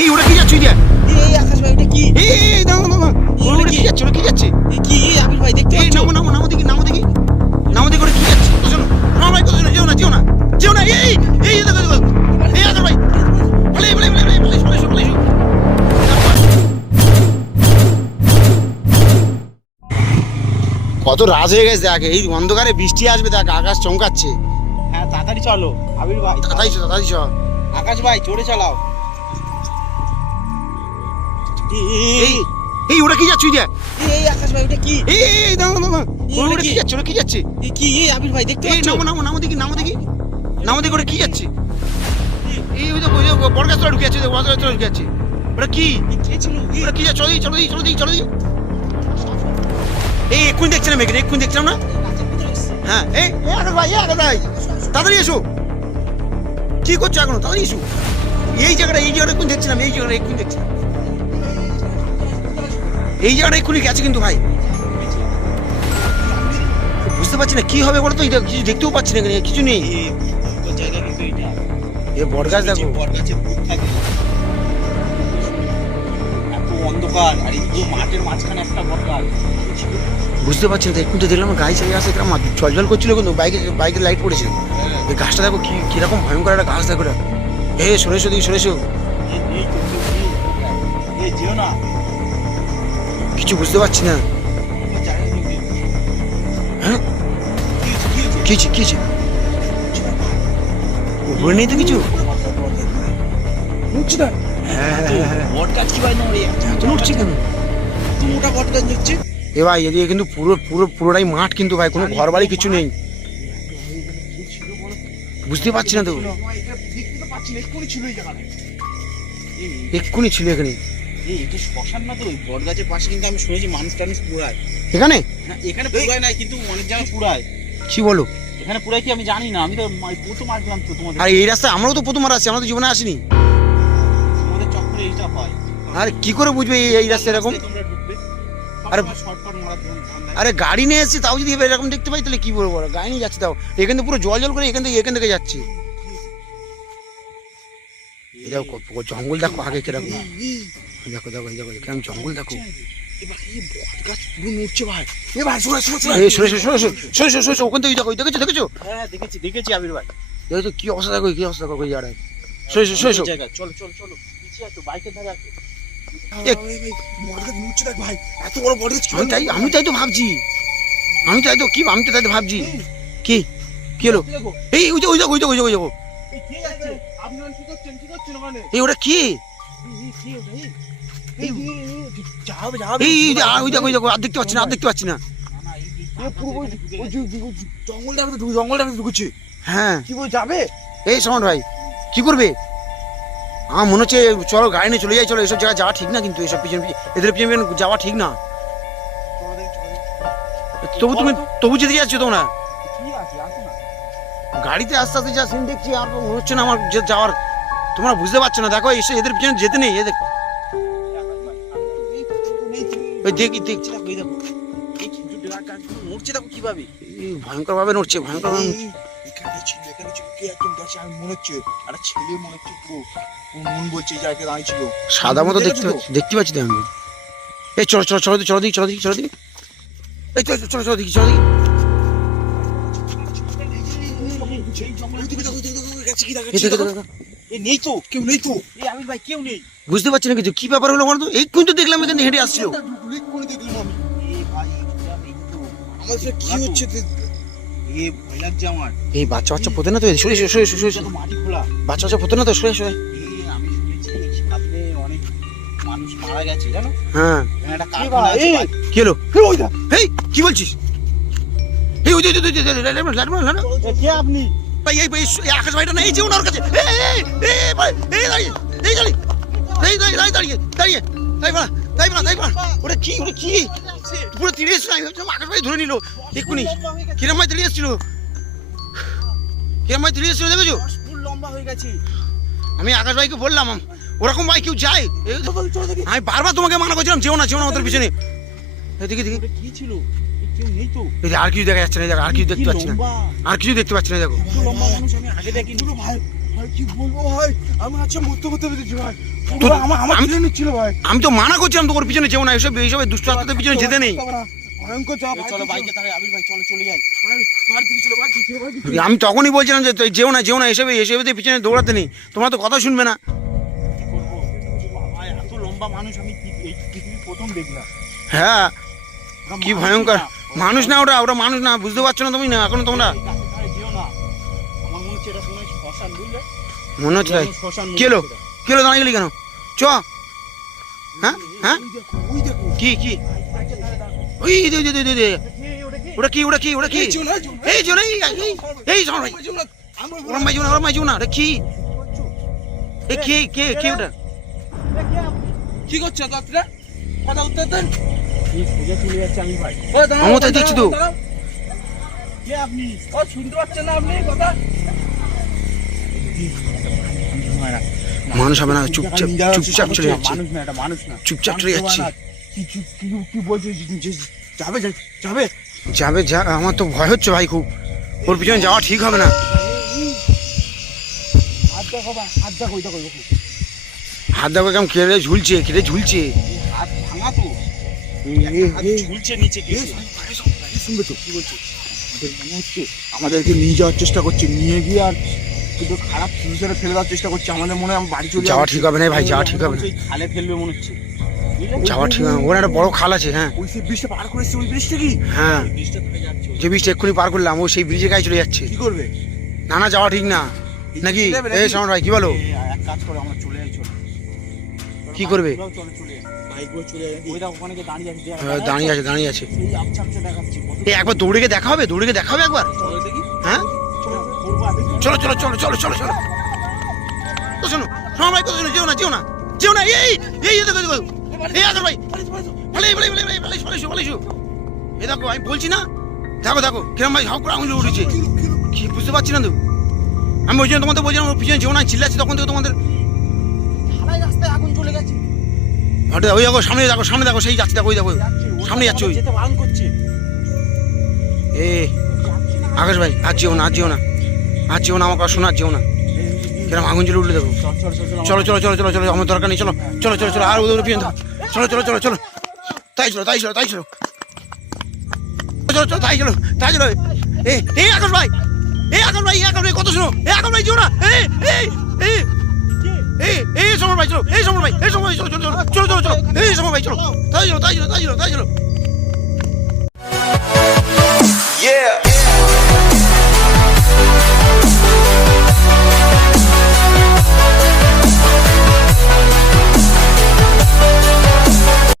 এই ওটা কি যাচ্ছে? এই আকাশ ভাই ওটা কি? এই দাঁড়াও দাঁড়াও, ওটা কি যাচ্ছে? ওটা কি যাচ্ছে? এই কি আবির ভাই দেখতে এই পাচ্ছ? নামো নামো নামো দেখি, নামো দেখি, নামো দেখি, ওটা কি যাচ্ছে? শোনো শোনো ভাই, কথা শোনো, যেও না যেও না যেও না। এই এই দেখো দেখো, এই আকাশ ভাই বলে বলে বলে বলে বলে বলে বলে কত রাজ হয়ে গেছে দেখ, এই অন্ধকারে বৃষ্টি আসবে দেখ, আকাশ চমকাচ্ছে। হ্যাঁ তাড়াতাড়ি চলো আবির ভাই, তাড়াতাড়ি চ, তাড়াতাড়ি চ। আকাশ ভাই জোরে চালাও। এই এই ওটা কি যাচ্ছে? এই আকাশ ভাই ওটা কি? এই এই দাঁড়াও দাঁড়াও, ওটা ওটা কি? কি যাচ্ছে? ওটা কি যাচ্ছে? এই কি আবির ভাই দেখতে এই পাচ্ছ? নামো নামো নামো দেখি, নামো দেখি, নামো দেখি, ওটা কি যাচ্ছে? এই ওই দেখো, ওই দেখো, বড়গাছতলা ঢুকে আছে, বড়গাছতলা ঢুকে আছে। ওটা কি? কে ছিল? ওটা কি যাচ্ছে? চলো দিই চলো দিই চলো দিই চলো দিই। এই এক্ষুনি দেখছিলাম, এখানে এক্ষুনি দেখছিলাম না। হ্যাঁ এই আকাশ ভাই, আকাশ ভাই তাড়াতাড়ি এসো। কি করছো এখনো? তাড়াতাড়ি এসো। এই জায়গাটা এক্ষুনি দেখছিলাম, এই জায়গাটা এক্ষুনি দেখছিলাম, এই জায়গাটা এক্ষুনি গেছে কিন্তু ভাই। বুঝতে পারছি না কি হবে বলো তো, এটা কিছু দেখতেও পাচ্ছি না, এখানে কিছু নেই। জায়গা কিন্তু এটা এ বটগাছ দেখো, বটগাছে ভূত থাকে, এত অন্ধকার, আর এই পুরো মাঠের মাঝখানে একটা বটগাছ। বুঝতে পারছি না। একটু তো দেখলাম গাড়ি চালিয়ে আসে, কিরকম জল করছিল, কিন্তু বাইকের লাইট পড়েছে। এই গাছটা দেখো কি কিরকম ভয়ঙ্কর একটা গাছ দেখো। এ সরেছো দিকে সরেছো, যেও না, কিছু বুঝতে পারছি না। হ্যাঁ কি কি উপরে নেই তো কিছু। হ্যাঁ বটগাছ কি ভাই নড়ে এত উঠছে কেন? এত মোটা বটগাছ দেখছে। এ ভাই এদিকে কিন্তু পুরোটাই মাঠ কিন্তু ভাই, কোনো ঘর বাড়ি কিছু নেই। বুঝতে পারছি না তো, এক্ষুনি ছিল এখানে। এই এটা শ্মশান না তো, ওই বটগাছের পাশে কিন্তু আমি শুনেছি মানুষ টানুষ পুরায়। এখানে না এখানে পুরায় নাই, কিন্তু অনেক জায়গায় পুরায়। কি বলো? এখানে পুরায় কি আমি জানি না, আমি তো প্রথম আসলাম তো তোমাদের। আর এই রাস্তায় আমরাও তো প্রথমবার আসছি, আমরা তো জীবনে আসিনি। তোমাদের চক্করে এইটা হয়। আর কি করে বুঝবে এই রাস্তা এরকম? তোমরা ঢুকবে, আরে শর্টকাট মারার ধান্দায়। আরে গাড়ি নিয়ে এসেছি, তাও যদি এরকম দেখতে পাই তাহলে কি বলবো? গাড়ি নিয়ে যাচ্ছে, তাও এখান থেকে পুরো জল করে এখান থেকে যাচ্ছে। এই দেখো জঙ্গল দেখো আগে কিরকম, দেখো দেখো এই দেখো কেমন জঙ্গল দেখো। এবার এই বটগাছ পুরো নড়ছে ভাই। এ ভাই সরে ওখান থেকে দেখো, দেখেছো হ্যাঁ দেখেছি আবির ভাই। দেখেছো কি অবস্থা দেখো, কি অবস্থা দেখো এই জায়গায়। সরে জায়গা চলো পিছিয়ে আসো, বাইকের ধারে আসো। ভাই এত বড় বটগাছ কি? আমি তাই তো ভাবছি, আমি তো তাই তো ভাবছি কি কি হলো? এই ওই দেখো এই ওটা কি? ওই দেখো আর দেখতে পাচ্ছি না। জঙ্গলটা ঢুকেছে। হ্যাঁ কি বল যাবে? এই সমান ভাই কি করবে? আমার মনে হচ্ছে চলো গাড়ি নিয়ে চলে যাই, চলো। এসব জায়গায় যাওয়া ঠিক না, কিন্তু এসব এদের পিছনে যাওয়া ঠিক না। তবু যেতে যাচ্ছ তোমরা গাড়িতে আস্তে আস্তে যা সিন দেখছি, আর মনে হচ্ছে না আমার যাওয়ার। তোমরা বুঝতে পারছো না, দেখো এদের পিছনে যেতে নেই। এদের দেখছি কিভাবে ভয়ঙ্কর ভাবে নড়ছে, ভয়ঙ্কর ভাবে। এখানে ছিল কে একদম গেছে, আমি মনে হচ্ছে একটা ছেলে মনে হচ্ছে, পুরো মন বলছে এই জায়গায় দাঁড়িয়ে ছিল সাদা মতো দেখতে পাচ্ছি তো আমি। এই চলো দেখি এই চলো দেখি নেই তো কেউ নেই তো। এই আমির ভাই কেউ নেই, বুঝতে পারছি না কিছু, কি ব্যাপার হলো বলো তো? এই কিন্তু দেখলাম এখানে হেঁটে আসছিল। কি হচ্ছে? ভয় লাগছে আমার। এই বাচ্চা পোতে না তো, সরে মাটি খোলা, বাচ্চা পোতে না তো, সরে আমি শুনেছি সামনে অনেক মানুষ মারা গেছে জানো। হ্যাঁ একটা কারখানা আছে ভাই। কি হলো? এই কি বলছিস? এই ওই কে আপনি? ভাই এই আকাশ ভাইটা না, এই যে ওনার কাছে। দাঁড়িয়ে ওটা কি পুরো তীরে এসেছিল। আমি ভাবছিলাম আকাশ ভাই ধরে নিল এক্ষুনি। কিরম ভাই তীরে এসেছিল দেখেছো? লম্বা হয়ে গেছে। আমি আকাশ ভাইকে বললাম ওরকম ভাই কেউ যায়? আমি বারবার তোমাকে মানা করছিলাম যেও না ওদের পিছনে। দেখি কি ছিল? কেউ নেই তো। আর কিছু দেখা যাচ্ছে না, আর কিছু দেখতে পাচ্ছি না, দেখো। লম্বা মানুষ আমি আগে দেখিনি ভাই। কি বলবো ভাই, আমি আচ্ছা মরতে পেরেছি ভাই। তো- আমার আমি- ছেলে নিচ্ছিল ভাই। আমি তো মানা করছিলাম তো ওর পিছনে যেও না, এসব এইসব দুষ্ট আত্মাদের পিছনে যেতে নেই। ভয়ঙ্কর চাপ। চলো বাইকে থাকে আবির ভাই, চলো চলে যাই। বাড়ি থেকে চলো, বাড়ি থেকে চলো, বাড়ি থেকে আমি তখনই বলছিলাম যে তুই যেও না যেও না, এসবে এসবেদের পিছনে দৌড়াতে নেই, তোমরা তো কথা শুনবে না। কি করবো ভাই, এত লম্বা মানুষ আমি এই পৃথিবীর প্রথম দেখলাম। হ্যাঁ ওরা কি মানুষ ভয়ঙ্কর না। মানুষ না, ওটা ওটা মানুষ না, বুঝতে পারছো না তুমি না এখনো তোমরা? এই গাছের ধারে যেও না। আমার মনে হচ্ছে এটা শুনে শ্মশান, বুঝলে? মনে হচ্ছে তাই। শ্মশান কি হলো? মনে হচ্ছে এটা। কি হলো, দাঁড়িয়ে গেলি কেন? চ। হ্যাঁ হ্যাঁ ওই দেখো, ওই দেখো। কি কি গাছের ধারে দাঁড়াও। ওই দে দে দে দে দে। ওটা কি? ওটা কি ওটা কি ওটা কি? এই চলো, এই চলো। এই চল এই এই শোন ভাই, এই চলো। আমরা ওরম ভাই ওরম ভাই না, এটা কি? এ কে কে কে ওটা? কি করছো আপনারা? কথা উত্তর দেন। এই সোজা চলে যাচ্ছে আমি ভাই। ও দাঁড়াও, আমি তো দাঁড়াও, দেখছি তো। দাঁড়াও। কে আপনি? ও শুনতে পাচ্ছেন না আপনি কথা? মানুষ হবে না, চুপচাপ চুপচাপ চলে যাচ্ছে, মানুষ না, এটা মানুষ না। চুপচাপ চলে যাচ্ছে। কি বলছো? যাবে যাবে? যাবে যা, আমার তো ভয় হচ্ছে ভাই খুব, ওর পিছনে যাওয়া ঠিক হবে না। হাত দেখো ভাই, হাত দেখো, ওই দেখো, ওই দেখো। হাত দেখো কেমন কেড়ে ঝুলছে, কেড়ে ঝুলছে। এই হাত ভাঙা তো। হাত ঝুলছে নিচে গেছে। শুনবে তো কি বলছে? আমাদের মনে হচ্ছে আমাদেরকে নিয়ে যাওয়ার চেষ্টা করছে, নিয়ে গিয়ে আর কিন্তু খারাপ ফিউচারে ফেলে দেওয়ার চেষ্টা করছে। আমাদের মনে হয় আমরা বাড়ি চলে যাওয়া যাবো। ঠিক হবে না ভাই, যাওয়া ঠিক হবে না, ওই খালে ফেলবে মনে হচ্ছে, বুঝলে? যাওয়া ঠিক হবে না। ওখানে একটা বড় খাল আছে, হ্যাঁ ওই সেই ব্রিজটা পার করে এসছে, ওই ব্রিজটা কি হ্যাঁ, ওই বৃষ্টিটা থেকে যাচ্ছে ওই। যে বীজটা এক্ষুনি পার করলাম ও সেই ব্রিজের গায়ে চলে যাচ্ছে। কি করবে? না না, যাওয়া ঠিক না নাকি? এই সামন ভাই কি বলো? এক কাজ করে আমরা চলে যাই, চলো। কি করবে? চলো, চলো, চলে যাই। বাইকগুলো চলে যাই। ওই দেখো ওখানে যে দাঁড়িয়ে আছে, দাঁড়িয়ে আছে দাঁড়িয়ে আছে। সেই আপছা আপছা দেখাচ্ছে। কত- এই একবার দৌড়ে গিয়ে দেখা হবে, দৌড়ে গিয়ে দেখা হবে একবার। চলো দেখি। হ্যাঁ চলো, করবো আর দেখি। চলো চলো চলো চলো চলো চলো। তো শোনো শোনো ভাই, কথা শোনো, যেও না যেও না যেও না। এই এই দেখো দেখো, এই আগর ভাই, ভালো ভালো ভালো ভালো ভালো ভালো। এই দেখো আমি বলছি না, দেখো দেখো কিরম ভাই হাউ করে আঙুল উঠেছে, কি বুঝতে পারছি না তো। আমি ওই জন্য তোমাদের বলছিলাম ওর পিছনে যেও না, চিল্লাচ্ছি তখন থেকে তোমাদের। ঢালাই রাস্তায় আগুন চলে গেছে। হঠাৎ ওই দেখো সামনে দেখো, সামনে দেখো, সেই যাচ্ছে দেখো, ওই দেখো সামনে যাচ্ছে ওই। যেতে বারণ করছে। এ আকাশ ভাই আর যেও না, আর যেও না, আর যেও না, আমার কথা শোনা, আর যেও না। কিরম আগুন জ্বলে উঠলে দেখো। চল চল চল চলো চলো চলো চলো, আমার দরকার নেই, চলো চলো চলো চলো, আর ওদের পিছনে থাকো। চলো চলো চলো চলো, তাই চলো তাই চলো তাই চলো চলো চলো তাই চলো তাই চলো। এই আকাশ ভাই, এই আকাশ ভাই, এই আকাশ ভাই, কত শোনো, এই আকাশ ভাই যেও না। এই এই এই এই এই সমর ভাই চলো, এই সমর ভাই, এই সমর ভাই চলো চলো চলো চলো চলো চলো, এই সমর ভাই চলো, তাই চলো তাই চলো তাই চলো তাই চলো।